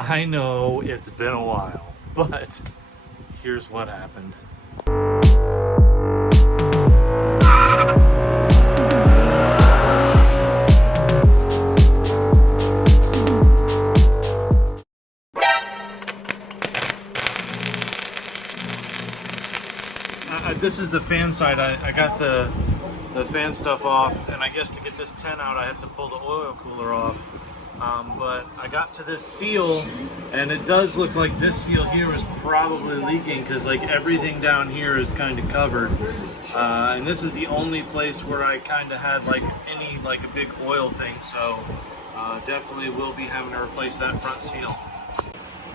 I know it's been a while, but here's what happened. This is the fan side. I got the fan stuff off, and I guess to get this tent out I have to pull the oil cooler off. But I got to this seal, and it does look like this seal here is probably leaking, because like everything down here is kind of covered, and this is the only place where I kind of had like any like a big oil thing, so definitely will be having to replace that front seal.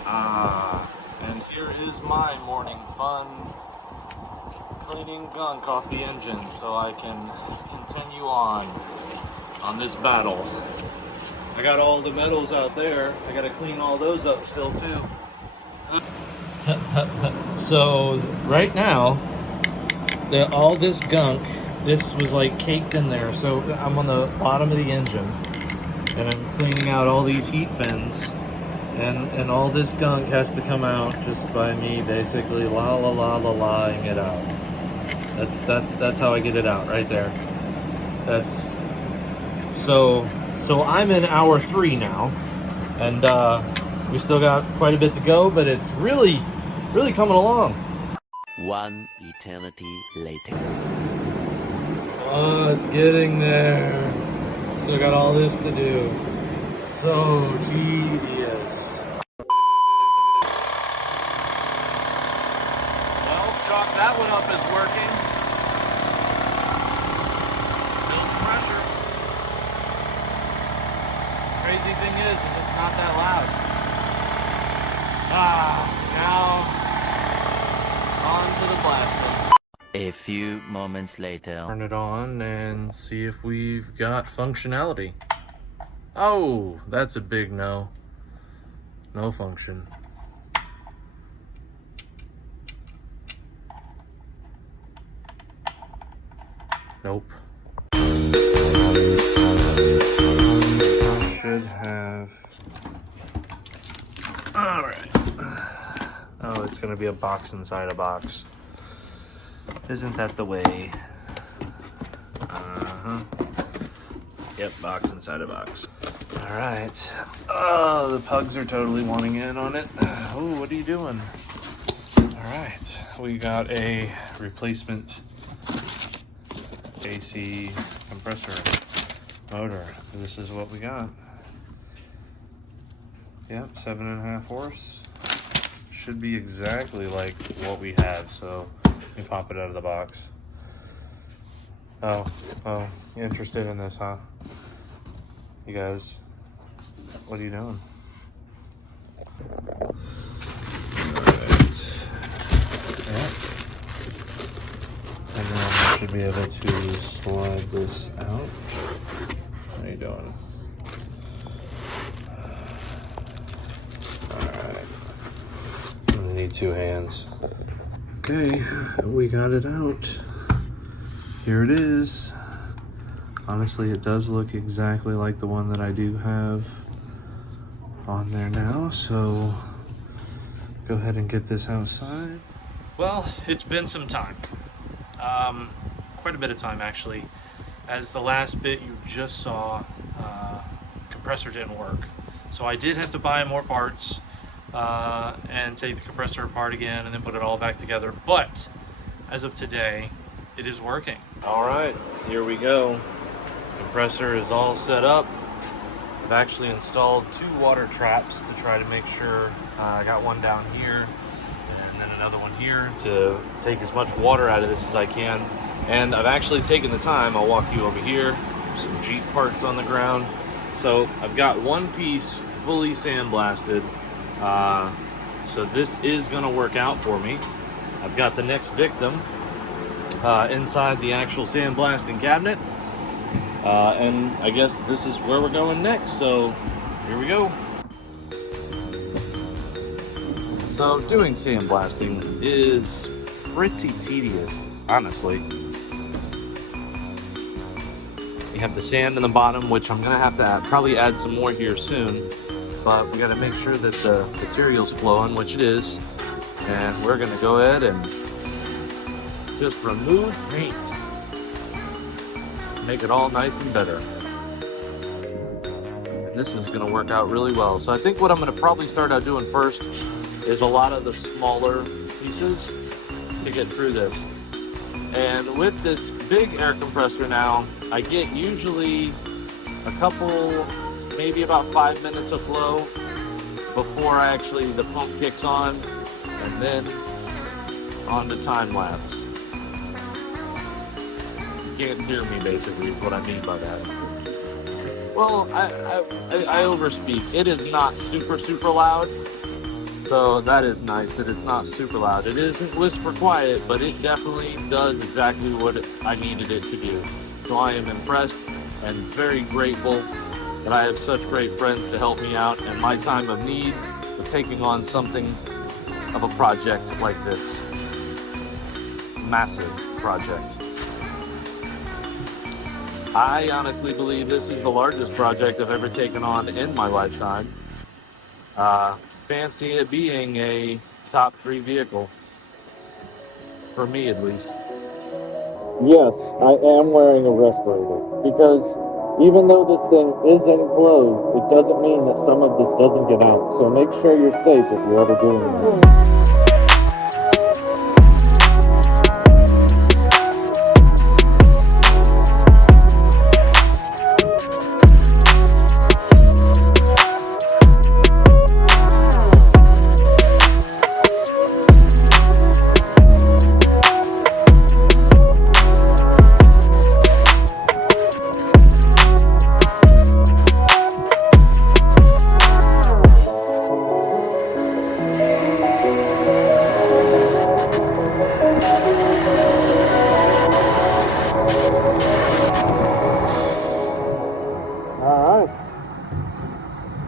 And here is my morning fun, cleaning gunk off the engine so I can continue on this battle. I got all the metals out there. I gotta clean all those up still too. So right now, all this gunk, this was like caked in there. So I'm on the bottom of the engine and I'm cleaning out all these heat fins, and all this gunk has to come out just by me basically la-ing it out. That's how I get it out right there. That's so I'm in hour 3 now, and we still got quite a bit to go, but it's really coming along. One eternity later. Oh, it's getting there. Still got all this to do. So tedious. Well, chalk that one up as working. Crazy thing is it's not that loud. Now on to the blaster. A few moments later. Turn it on and see if we've got functionality. Oh, that's a big no. No function. Nope. Should have. All right. Oh, it's gonna be a box inside a box. Isn't that the way? Yep, box inside a box. All right. Oh, the pugs are totally wanting in on it. Oh, what are you doing? All right. We got a replacement AC compressor motor. This is what we got. Yep, 7.5 horse. Should be exactly like what we have, so let me pop it out of the box. Oh, you interested in this, huh? You guys, what are you doing? Alright. Yep. And then I should be able to slide this out. What are you doing? Alright. I'm gonna need 2 hands. Okay, we got it out. Here it is. Honestly, it does look exactly like the one that I do have on there now, so go ahead and get this outside. Well, it's been some time. Quite a bit of time, actually. As the last bit you just saw, compressor didn't work. So I did have to buy more parts and take the compressor apart again and then put it all back together. But as of today, it is working. All right, here we go. Compressor is all set up. I've actually installed 2 water traps to try to make sure. I got one down here and then another one here to take as much water out of this as I can. And I've actually taken the time. I'll walk you over here. Some Jeep parts on the ground. So I've got one piece fully sandblasted. So this is gonna work out for me. I've got the next victim inside the actual sandblasting cabinet. And I guess this is where we're going next, so here we go. So doing sandblasting is pretty tedious, honestly. You have the sand in the bottom, which I'm gonna have to probably add some more here soon. but we got to make sure that the material's flowing, which it is. And we're gonna go ahead and just remove paint. Make it all nice and better. And this is gonna work out really well. So I think what I'm gonna probably start out doing first is a lot of the smaller pieces to get through this. And with this big air compressor now, I get usually a couple, maybe about 5 minutes of flow before the pump kicks on, and then on to time lapse. You can't hear me, basically, is what I mean by that. Well, I overspeak. It is not super loud, so that is nice that it's not super loud. It isn't whisper quiet, but it definitely does exactly what I needed it to do. So I am impressed and very grateful that I have such great friends to help me out in my time of need of taking on something of a project like this. Massive project. I honestly believe this is the largest project I've ever taken on in my lifetime. Fancy it being a top 3 vehicle. For me, at least. Yes, I am wearing a respirator because even though this thing is enclosed, it doesn't mean that some of this doesn't get out. So make sure you're safe if you're ever doing that.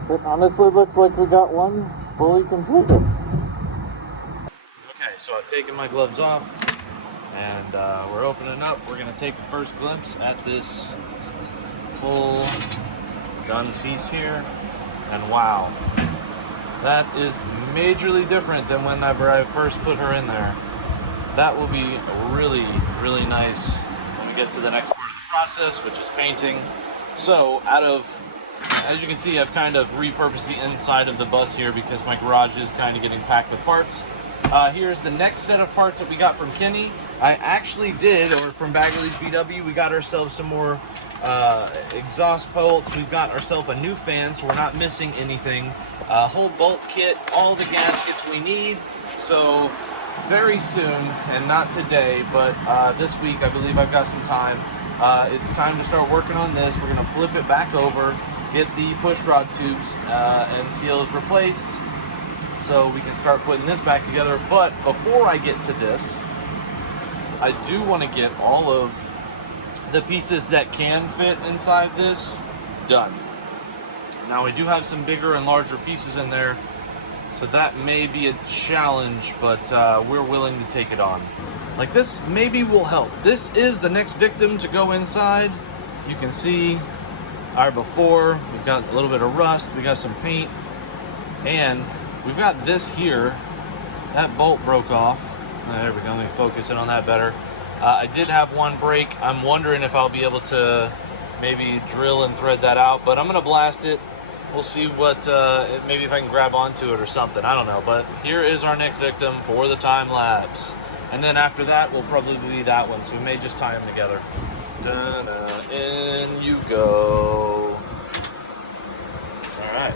It honestly looks like we got one fully completed. Okay, so I've taken my gloves off and we're opening up. We're going to take the first glimpse at this full done piece here. And wow, that is majorly different than whenever I first put her in there. That will be really nice when we get to the next part of the process, which is painting. So as you can see, I've kind of repurposed the inside of the bus here because my garage is kind of getting packed with parts. Here's the next set of parts that we got from Kenny. I actually did, or from Baggerly's VW, we got ourselves some more exhaust bolts. We've got ourselves a new fan, so we're not missing anything. Whole bolt kit, all the gaskets we need. So very soon, and not today, but this week, I believe I've got some time. It's time to start working on this. We're going to flip it back over, get the push rod tubes and seals replaced so we can start putting this back together. But before I get to this, I do want to get all of the pieces that can fit inside this done. Now we do have some bigger and larger pieces in there, so that may be a challenge, but we're willing to take it on. Like this maybe will help. This is the next victim to go inside. You can see our before. We've got a little bit of rust. We got some paint. And we've got this here. That bolt broke off. There we go. Let me focus in on that better. I did have one break. I'm wondering if I'll be able to maybe drill and thread that out, but I'm going to blast it. We'll see what, maybe if I can grab onto it or something. I don't know. But here is our next victim for the time lapse. And then after that will probably be that one, so we may just tie them together. In you go. Alright.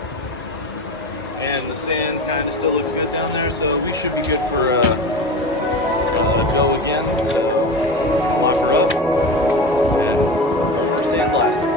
And the sand kind of still looks good down there, so we should be good for a go again. So lock her up and we're sandblasting.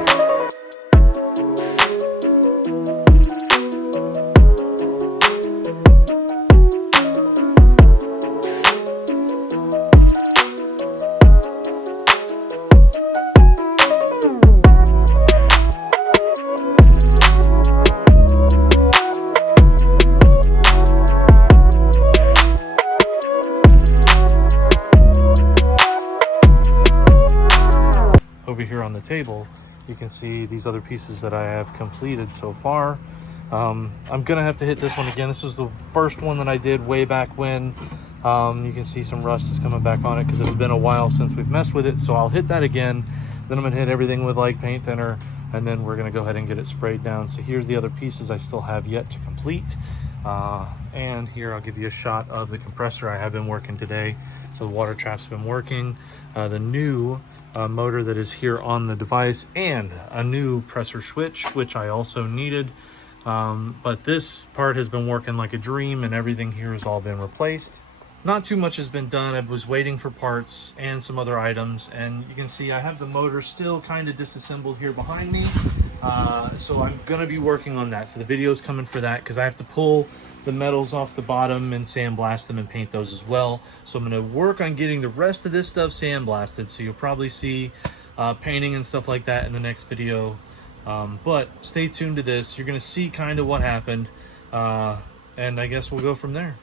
Over here on the table, you can see these other pieces that I have completed so far. I'm gonna have to hit this one again. This is the first one that I did way back when. You can see some rust is coming back on it because it's been a while since we've messed with it. So I'll hit that again. Then I'm gonna hit everything with like paint thinner, and then we're gonna go ahead and get it sprayed down. So here's the other pieces I still have yet to complete. And here I'll give you a shot of the compressor. I have been working today, so the water trap's been working. The new motor that is here on the device, and a new pressure switch, which I also needed. But this part has been working like a dream, and everything here has all been replaced. Not too much has been done. I was waiting for parts and some other items, and you can see I have the motor still kind of disassembled here behind me. So I'm gonna be working on that. So the video is coming for that because I have to pull the metals off the bottom and sandblast them and paint those as well. So I'm gonna work on getting the rest of this stuff sandblasted. So you'll probably see painting and stuff like that in the next video. But stay tuned to this. You're gonna see kind of what happened. And I guess we'll go from there.